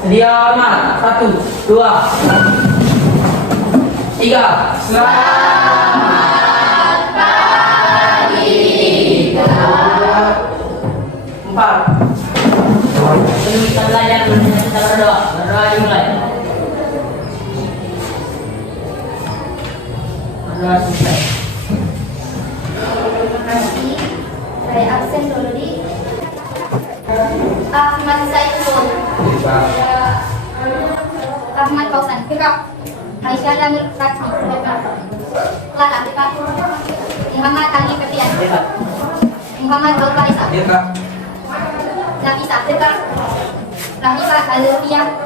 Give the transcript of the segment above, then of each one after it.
Sedia hormat. 1, 2, 3. Selamat pagi. 4. Sebelum kita belajar, kita berdoa. Berdoa dimulai. Berdoa selesai. Terima kasih. Saya absen dulu di Ahmad Saiful. Ahmad Kausan. Aisyah Jamil Ratni. Lara Deka. Muhammad Ali Febian. Muhammad Alfarisa. Nafisa Deka. Rahima Alfiah.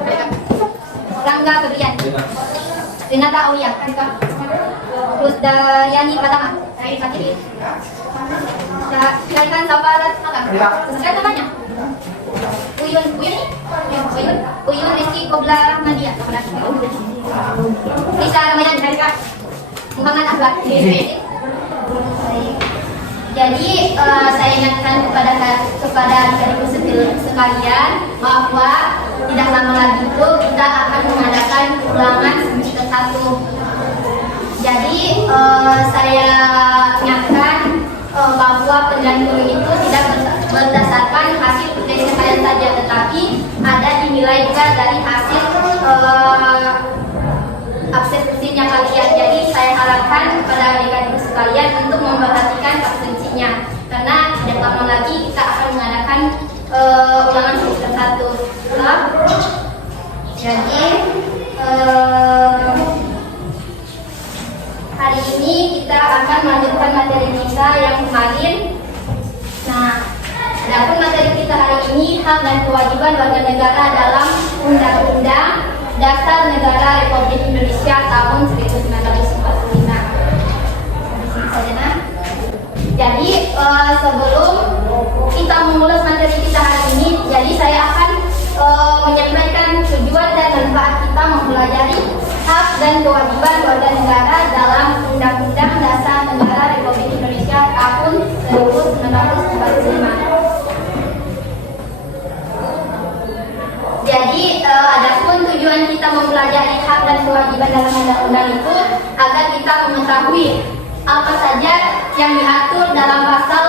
Rangga Febian. Renata Aulia. Rusdayani Pratama. Syaihan Sabarat. Selesai namanya. Uyun Rizky Kobla Rahmadia. Risa Ramadan Harika. Muhammad Akbar. Jadi saya ingatkan kepada adik-adik sekalian bahwa tidak lama lagi itu kita akan mengadakan ulangan semester 1. Jadi saya ingatkan bahwa penilaian guru itu tidak berdasarkan hasil UTS kalian saja, tetapi ada dinilai juga dari hasil absensinya kalian. Jadi saya harapkan kepada adik-adik sekalian untuk memperhatikan absensinya, karena tidak lama lagi kita akan mengadakan ulangan semester 1. Jadi hari ini kita akan melanjutkan materi kita yang kemarin. Nah, adapun materi kita hari ini hak dan kewajiban warga negara dalam Undang-Undang Dasar Negara Republik Indonesia tahun 1945. Jadi sebelum kita mengulas materi kita hari ini, jadi saya akan menyampaikan tujuan dan manfaat kita mempelajari hak dan kewajiban warga negara dalam Undang-Undang Dasar Negara Republik Indonesia tahun 1945. Jadi adapun tujuan kita mempelajari hak dan kewajiban dalam undang-undang itu agar kita mengetahui apa saja yang diatur dalam pasal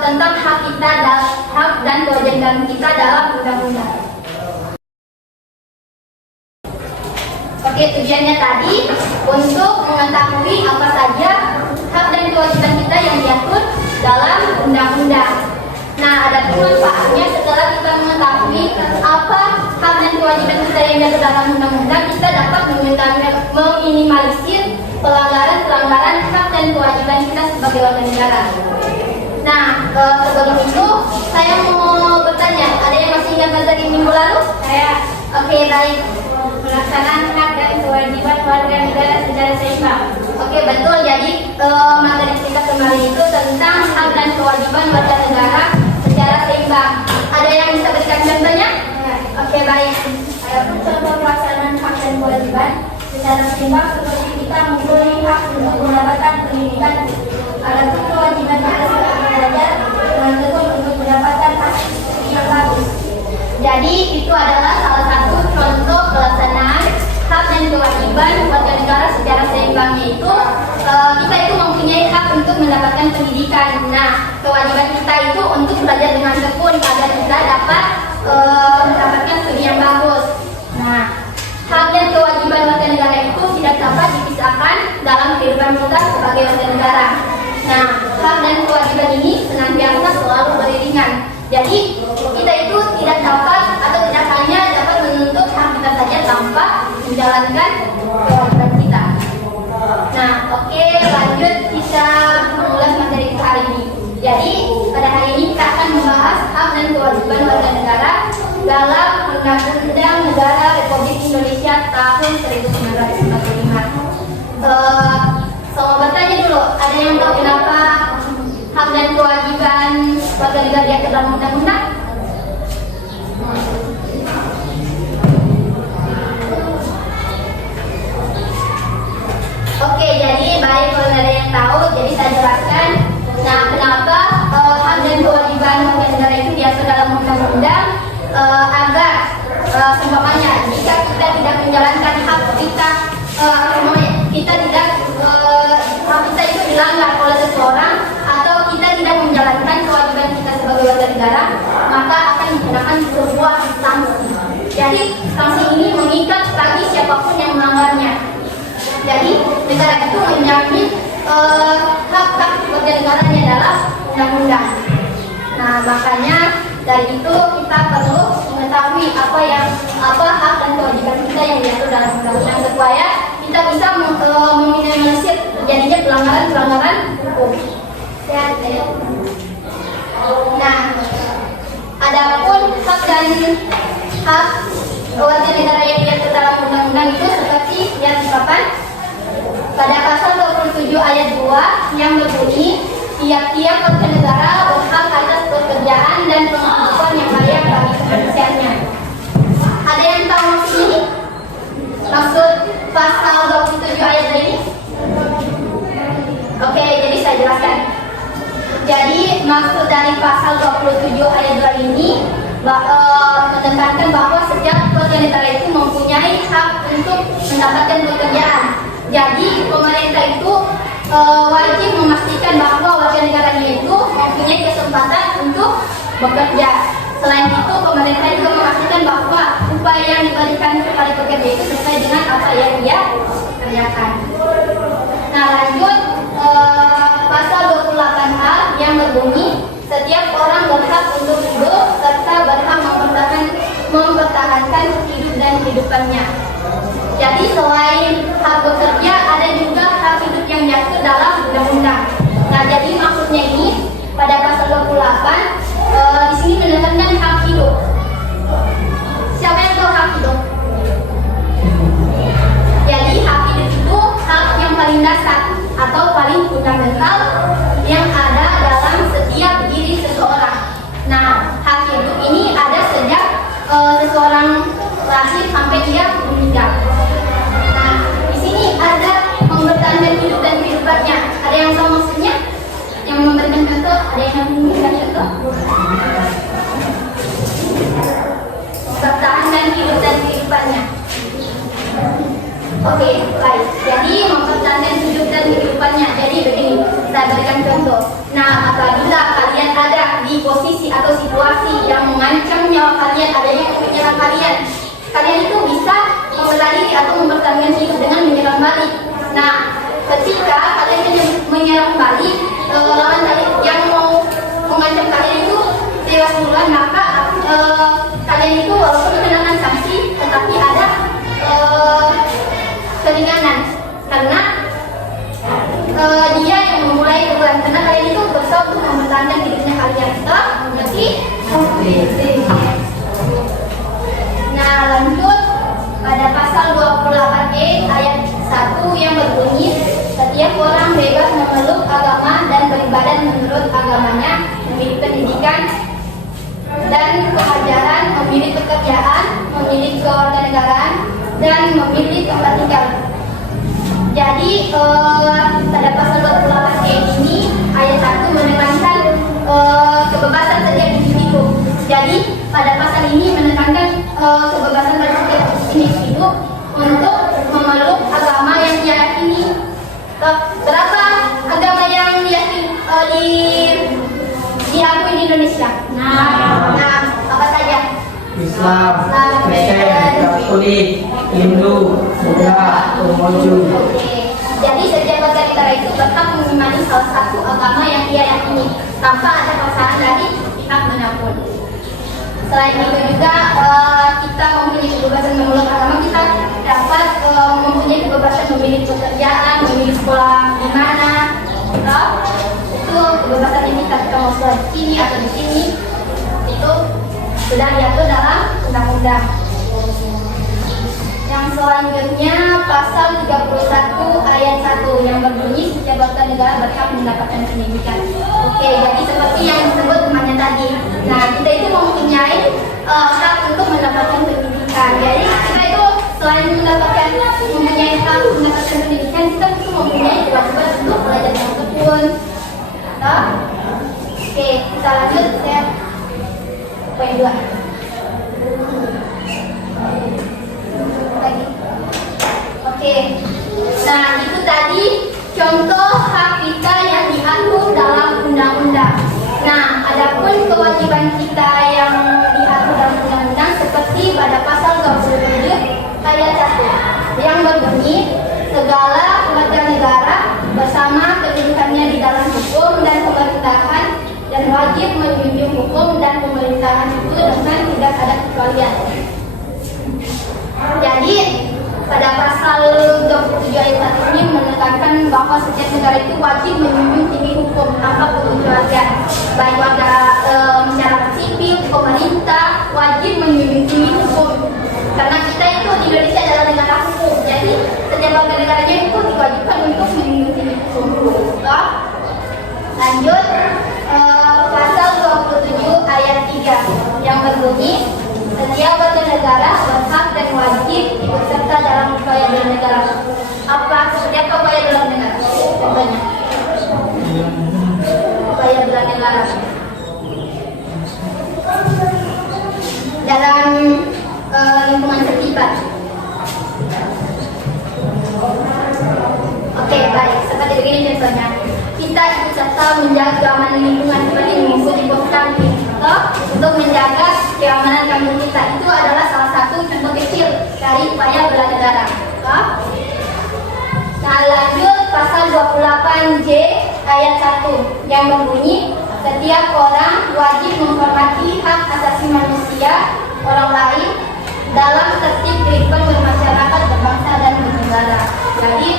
tentang hak kita, hak dan kewajiban kita dalam undang-undang. Oke, tujuannya tadi untuk mengetahui apa saja hak dan kewajiban kita yang diatur dalam undang-undang. Nah, ada manfaatnya setelah kita mengetahui apa hak dan kewajiban kita yang diatur dalam undang-undang, kita dapat meminimalisir pelanggaran hak dan kewajiban kita sebagai warga negara. Nah, sebelum itu saya mau bertanya, ada yang masih ingat materi minggu lalu? Saya. Oke, baik. Pelaksanaan hak dan kewajiban warga negara secara seimbang. Oke, betul. Jadi materi kita kemarin itu tentang hak dan kewajiban warga negara secara seimbang. Ada yang bisa berikan contohnya? Oke, baik. Adapun contoh pelaksanaan hak dan kewajiban secara seimbang seperti kita mempunyai hak untuk mendapatkan pendidikan. Adapun kewajiban kita sebagai pelajar menuntut untuk mendapatkan hasil yang bagus. Jadi itu adalah salah satu contoh pelaksanaan hak dan kewajiban warga negara secara seimbang, yaitu kita itu mempunyai hak untuk mendapatkan pendidikan. Nah, kewajiban kita itu untuk belajar dengan tekun agar kita dapat mendapatkan studi yang bagus. Nah, hak dan kewajiban warga negara itu tidak dapat dipisahkan dalam kehidupan kita sebagai warga negara. Nah, hak dan kewajiban ini senantiasa selalu beriringan. Jadi kita itu tidak dapat atau tidak hanya dapat menuntut hak kita saja tanpa menjalankan kewajiban kita. Nah, oke, lanjut kita mengulas materi kita hari ini. Jadi pada hari ini kita akan membahas hak dan kewajiban warga negara dalam Undang-Undang Negara Republik Indonesia tahun 1945. Saya mau bertanya dulu, ada yang tahu kenapa hak dan kewajiban warga negara diatur dalam undang-undang? Oke, jadi baik, kalau ada yang tahu, jadi saya jelaskan. Nah, kenapa hak dan kewajiban warga negara itu diatur dalam undang-undang agar Seumpamanya, jika kita tidak menjalankan hak kita, kita tidak hak kita itu dilanggar oleh seseorang, atau kita tidak menjalankan kewajiban kita sebagai warga negara, maka akan dikenakan sebuah sanksi. Jadi sanksi ini mengikat bagi siapapun yang melanggarnya. Jadi negara itu menjamin hak-hak warga negaranya dalam undang-undang. Nah, makanya dari itu kita perlu mengetahui apa hak dan kewajiban kita yang diatur dalam undang-undang supaya kita bisa meminimalisir terjadinya pelanggaran hukum. Nah, adapun hak dan hak warga negara yang diatur dalam undang-undang itu seperti yang ditetapkan pada pasal 27 ayat 2 yang berbunyi, tiap-tiap warga negara berhak atas pekerjaan dan penghidupan yang layak bagi kemanusiaannya. Ada yang tahu maksud ini? Maksud pasal 27 ayat 2 ini? Oke, jadi saya jelaskan. Jadi maksud dari pasal 27 ayat 2 ini menekankan bahwa setiap warga negara itu mempunyai hak untuk mendapatkan pekerjaan. Jadi pemerintah itu wajib memastikan bahwa warga negaranya itu mempunyai kesempatan untuk bekerja. Selain itu, pemerintah juga memastikan bahwa upaya yang diberikan kepada pekerja itu sesuai dengan apa yang dia kerjakan. Nah, lanjut pasal 28A yang berbunyi, setiap orang berhak untuk hidup serta berhak mempertahankan hidup dan kehidupannya. Jadi selain hak bekerja, ada juga hak hidup yang diatur dalam undang-undang. Nah, jadi maksudnya ini pada pasal 28 di sini menekankan hak hidup. Siapa yang tahu hak hidup? Jadi hak hidup itu hak yang paling dasar atau paling fundamental yang ada dalam setiap diri seseorang. Nah, hak hidup ini ada sejak seseorang lahir sampai dia meninggal. Nah, di sini ada mempertahankan hidup dan kehidupannya. Ada yang tahu maksudnya? Yang memberikan contoh? Ada yang memberikan contoh? Mempertahankan hidup dan kehidupannya. Oke, baik. Jadi mempertahankan hidup dan kehidupannya. Jadi begini, saya berikan contoh. Nah, apabila kalian ada di posisi atau situasi yang mengancam nyawa kalian, adanya menyerang kalian itu bisa membela diri atau mempertahankan hidup dengan menyerang balik. Nah, ketika kalian menyerang balik, lawan kalian yang mau mengancam kalian itu tewas duluan, maka kalian itu walaupun dikenakan sanksi, tetapi ada keringanan karena dia yang memulai duluan, karena kalian itu berusaha untuk mempertahankan hidupnya kalian. Jadi nah, lanjut pada pasal 28E ayat 1 yang berbunyi, setiap orang bebas memeluk agama dan beribadah menurut agamanya, memilih pendidikan dan pengajaran, memilih pekerjaan, memilih kewarganegaraan, dan memilih tempat tinggal. Jadi pada pasal 28E ini ayat 1 menekankan kebebasan setiap individu. Jadi pada pasal ini menekankan kebebasan bagi setiap individu untuk memeluk agama yang dia yakini. Berapa agama yang diakui di Indonesia? Nah, apa saja? Islam, Kristen, Katolik, Hindu, Buddha, Konghucu. Jadi setiap warga negara itu berhak mengimani salah satu agama yang dia yakini tanpa ada paksaan dari pihak manapun. Selain itu juga kita mempunyai kebebasan memeluk agama, kita dapat mempunyai kebebasan memilih pekerjaan, memilih sekolah di mana. Itu kebebasan ini kita mau sekolah di sini atau di sini itu sudah diatur dalam undang-undang. Yang selanjutnya pasal 31 ayat 1 yang berbunyi, setiap warga negara berhak mendapatkan pendidikan. Oke, jadi seperti yang disebut temannya tadi. Nah, kita itu mempunyai hak untuk mendapatkan pendidikan. Jadi kita itu selain mempunyai hak mendapatkan pendidikan, kita itu mempunyai kewajiban untuk belajar yang tekun. Oke, kita lanjut ya. Poin 2. pada pasal 27 ayat 1 yang berbunyi segala warga negara bersama kedudukannya di dalam hukum dan pemerintahan dan wajib menjunjung hukum dan pemerintahan itu dengan tidak ada kecualian. Jadi pada pasal 27 ayat 1 ini menekankan bahwa setiap negara itu wajib menjunjung tinggi hukum tanpa pengecualian. Baik warga masyarakat sipil, pemerintah wajib menjunjung tinggi hukum. Karena kita itu di Indonesia adalah negara hukum. Jadi setiap warga negaranya itu diwajibkan untuk menjunjung tinggi hukum. Lanjut pasal 27 ayat 3 yang berbunyi setiap warga negara berhak dan wajib ikut serta dalam upaya bernegara. Apa setiap upaya dalam negara? Contohnya, upaya bernegara dalam lingkungan terlibat. Oke, baik. Seperti begini contohnya. Kita ikut serta menjaga keamanan lingkungan seperti mengikuti program untuk menjaga keamanan kampung kita. Itu adalah salah satu contoh kecil dari upaya bela negara. Nah, lanjut pasal 28J ayat 1 yang berbunyi setiap orang wajib menghormati hak asasi manusia orang lain dalam tertib kehidupan bermasyarakat, berbangsa dan bernegara. Jadi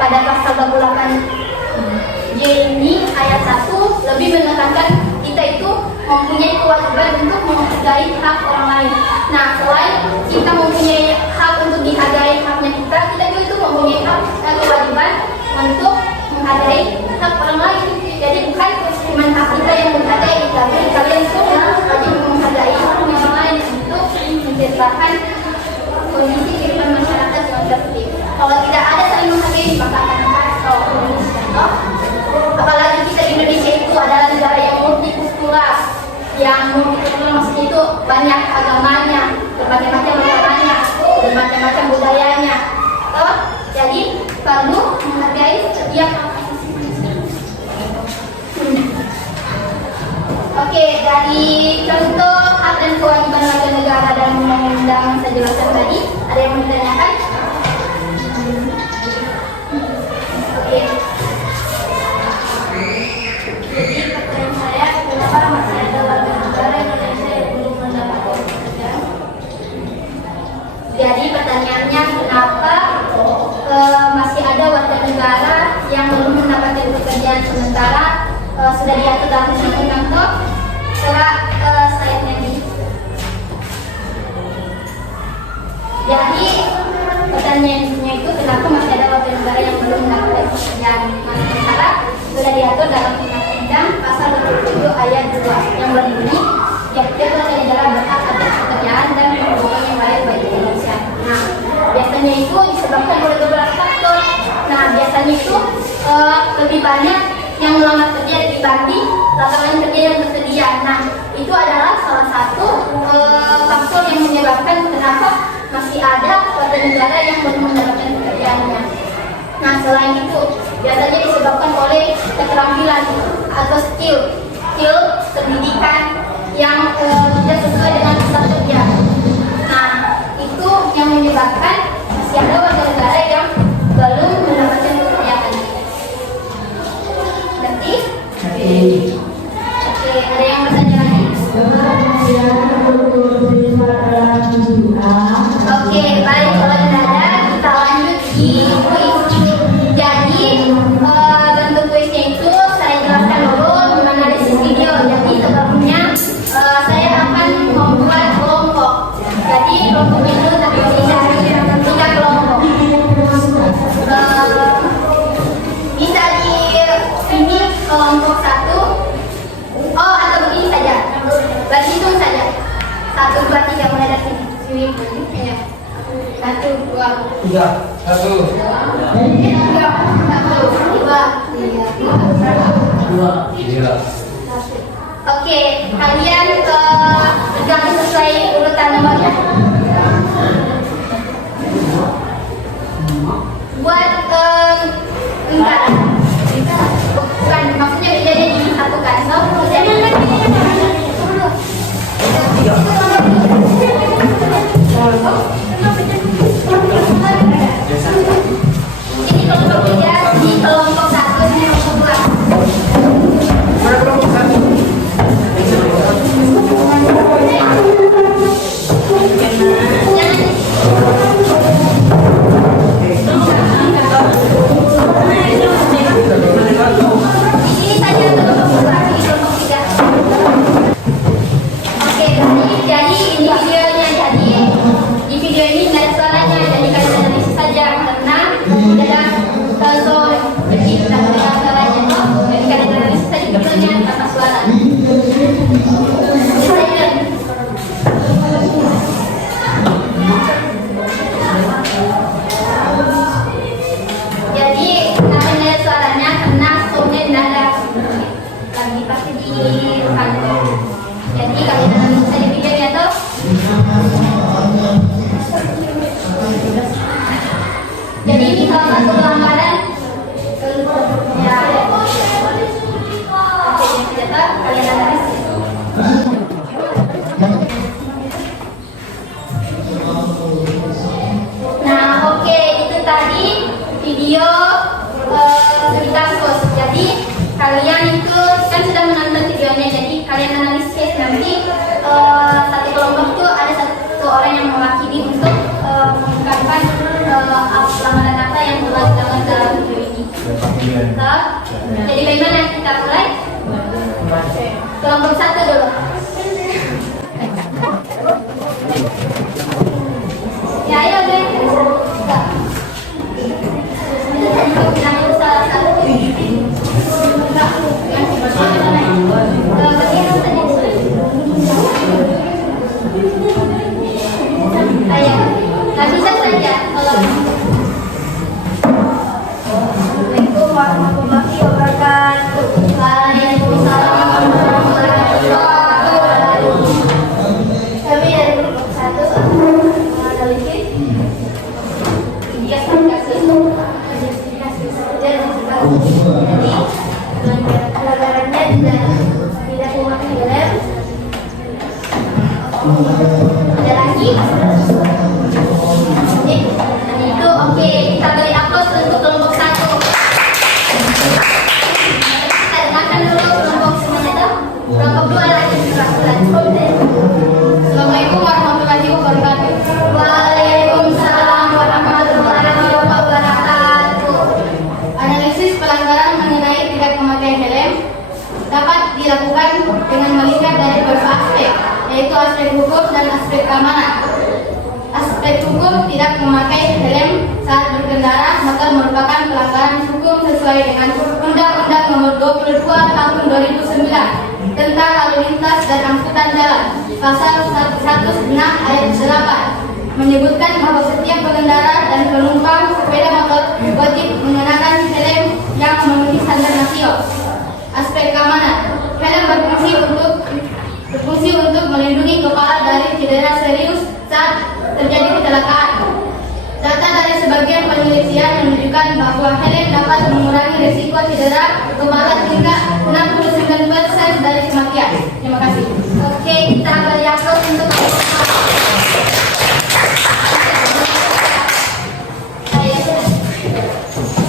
pada pasal 28J ini ayat 1 lebih menekankan kita itu mempunyai kewajiban untuk menghargai hak orang lain. Nah, selain kita mempunyai hak untuk dihargai haknya kita juga itu mempunyai hak dan kewajiban untuk menghargai hak orang lain. Jadi bukan cuma hak kita yang menghargai, tapi kalian semua wajib menghargai hak orang lain untuk menciptakan kondisi kehidupan masyarakat yang tertib. Kalau tidak ada saling menghargai, maka akan kacau kondisi. Apalagi kita di Indonesia itu adalah negara yang multikultural, maksudnya itu banyak agamanya, bermacam-macam agamanya, bermacam-macam budayanya. Jadi perlu menghargai setiap Oke, dari contoh hak dan kewajiban warga negara dan undang-undang saya jelaskan tadi, ada yang mau ditanyakan? Oke. Jadi pertanyaan saya, kenapa masih ada warga negara Indonesia yang belum mendapatkan pekerjaan? Jadi pertanyaannya, kenapa masih ada warga negara yang belum mendapatkan pekerjaan sementara sudah diatur dalam undang-undang toh? Coba slide-nya ini. Jadi pertanyaannya itu, kenapa masih ada warga negara yang belum mendapatkan pekerjaan sementara sudah diatur dalam undang-undang pasal 27 ayat 2 yang berbunyi tiap-tiap warga negara berhak atas pekerjaan dan penghidupan yang baik bagi Indonesia. Nah, biasanya itu disebabkan oleh beberapa faktor. Nah, biasanya itu lebih banyak yang melamar kerja dibanding lapangan kerja yang tersedia. Nah, itu adalah salah satu faktor yang menyebabkan kenapa masih ada warga negara yang belum mendapatkan pekerjaannya. Nah, selain itu biasanya disebabkan oleh keterampilan atau skill pendidikan yang tidak sesuai dengan pasar kerja. Nah, itu yang menyebabkan masih ada warga negara yang belum mendapatkan pekerjaan. Berarti? Oke, ada yang bertanya lagi? Oke, baik, kalau tidak ada kita lanjut di kuis. Jadi bentuk kuisnya itu saya jelaskan dulu menganalisis video. Jadi sebelumnya saya akan membuat kelompok. Jadi kelompoknya dulu terdiri dari 3 kelompok. Bisa di sini kelompok 1. Oh, atau begini saja. Berhitung saja. 1, 2, 3 mulai dari sini. 1, 2, 3, 1, 2. Oke, kalian pegang sesuai urutan nomornya. Buat enggak, bukan maksudnya tidak disatukan. Jangan lagi. Ini kelompok 3, ini kelompok 1, ini kelompok 2. Mana kelompok 1? Ini saja kelompok 2, ini kelompok 3. Oke, jadi ini videonya. Jadi di video ini nggak ada suaranya, jadi kalian analisis saja karena tidak ada jadi tidak ada suaranya. Jadi kalian analisis saja videonya tanpa suara. Jadi kalian lihat suaranya karena soundnya tidak ada lagi pasti di kantor. Jadi kalian analisis saja videonya tuh. Jadi ini salah satu pelanggaran ya. Ternyata kalian analisis. Nah, oke, itu tadi video studi kasus. Jadi kalian itu kan sudah menonton videonya, jadi kalian analisis nanti satu kelompok itu ada satu orang yang mewakili untuk mengungkapkan pelanggaran apa yang telah dilakukan dalam video ini. Jadi bagaimana kita mulai? Kelompok 1 dulu. Ya, ayo deh. Itu tadi kau bilang itu salah satu. Ayo, nggak bisa saja kalau. Assalamualaikum warahmatullahi wabarakatuh. Waalaikumsalam warahmatullahi wabarakatuh. Kami dari kelompok 1 menganalisis video kasus dan jadi pelanggarannya tidak memakai helm. Ada lagi? Ini itu oke, kita beri aplaus untuk kelompok 1. Kita dengarkan dulu kelompok semuanya itu. Kelompok 2 lagi surat. Assalamualaikum warahmatullahi wabarakatuh. Waalaikumsalam warahmatullahi wabarakatuh. Analisis pelanggaran mengenai tidak memakai helm dapat dilakukan dengan melihat dari beberapa aspek, yaitu aspek hukum dan aspek keamanan. Aspek hukum, tidak memakai helm saat berkendara maka merupakan pelanggaran hukum sesuai dengan Undang-Undang Nomor 22 Tahun 2009 tentang lalu lintas dan angkutan jalan. Pasal 116 ayat 8 menyebutkan bahwa setiap pengendara dan penumpang sepeda motor wajib mengenakan helm yang memenuhi standar nasional. Aspek keamanan, helm berfungsi untuk melindungi kepala dari cedera serius saat terjadi kecelakaan. Data dari sebagian penelitian menunjukkan bahwa helm dapat mengurangi risiko cedera kepala hingga 69% dari kematian. Terima kasih. Oke, kita beri aplaus untuk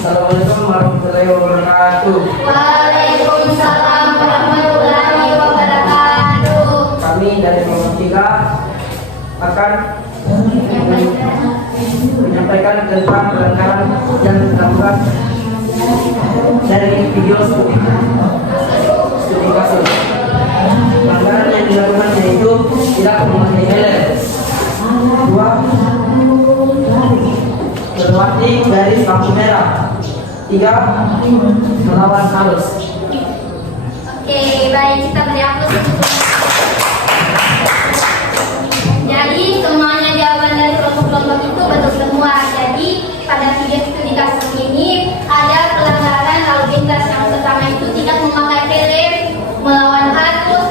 Assalamualaikum warahmatullahi wabarakatuh. Waalaikumsalam warahmatullahi wabarakatuh. Kami dari kelompok 3 akan menyampaikan tentang pelanggaran yang dilakukan dari video studi kasus. Pelanggaran yang dilakukan yaitu tidak memakai helm, 2 melewati garis lampu merah, 3 melawan arus. Oke, baik, kita beri aplaus untuk. Jadi semuanya jawaban dari kelompok-kelompok itu betul semua. Jadi pada video studi kasus ini ada pelanggaran lalu lintas. Yang pertama itu tidak memakai helm, melawan arus,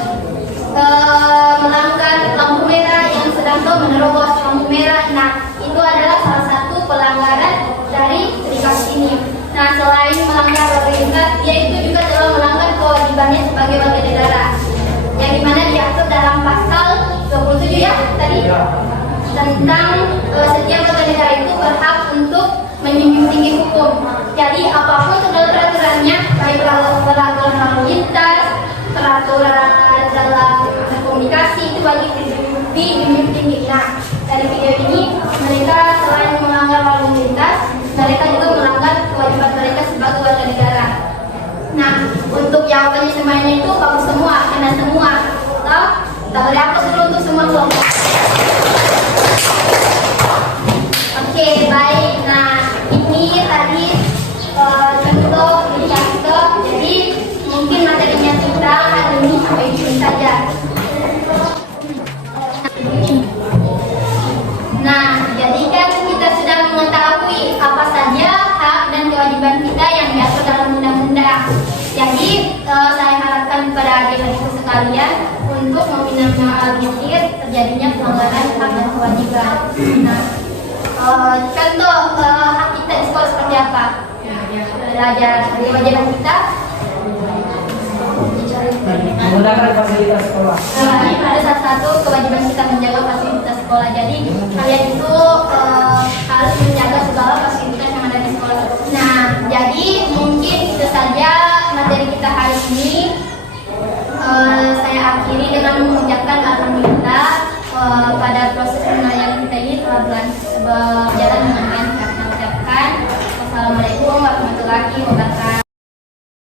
melanggar lampu merah yang sedang menerobos lampu merah. Nah, itu adalah salah satu pelanggaran dari studi kasus ini. Nah, selain melanggar lalu lintas, dia itu juga telah melanggar kewajibannya sebagai warga negara, yang dimana diatur dalam pasal 27 ya tadi. tentang setiap warga negara itu berhak untuk menjunjung tinggi hukum. Jadi apapun peraturannya, baik peraturan lalu lintas, peraturan dalam komunikasi itu wajib dijunjung tinggi. Nah, dari video ini mereka selain melanggar lalu lintas, mereka juga melanggar kewajiban mereka sebagai warga negara. Nah, untuk jawabannya semuanya itu bagus semua, kena semua. Toh, kita beri apa dulu untuk semua kelompok. Oke, baik. Nah, ini tadi contoh jadi mungkin materinya kita hari ini sampai di sini saja. Nah, jadi kan kita sudah mengetahui apa saja hak dan kewajiban kita yang diatur dalam undang-undang. Jadi saya harapkan kepada adik-adikku sekalian untuk meminimalisir terjadinya pelanggaran hak dan kewajiban. Nah, contoh hak kita di sekolah seperti apa? Belajar kewajiban kita menggunakan fasilitas sekolah. Ada salah satu kewajiban kita menjaga fasilitas sekolah. Jadi kalian itu harus menjaga segala fasilitas yang ada di sekolah. Nah, jadi mungkin itu saja materi kita hari ini. Saya akhiri dengan mengucapkan alhamdulillah pada proses penilaian kita ini telah berjalan dengan lancar. Saya ucapkan wassalamualaikum warahmatullahi wabarakatuh.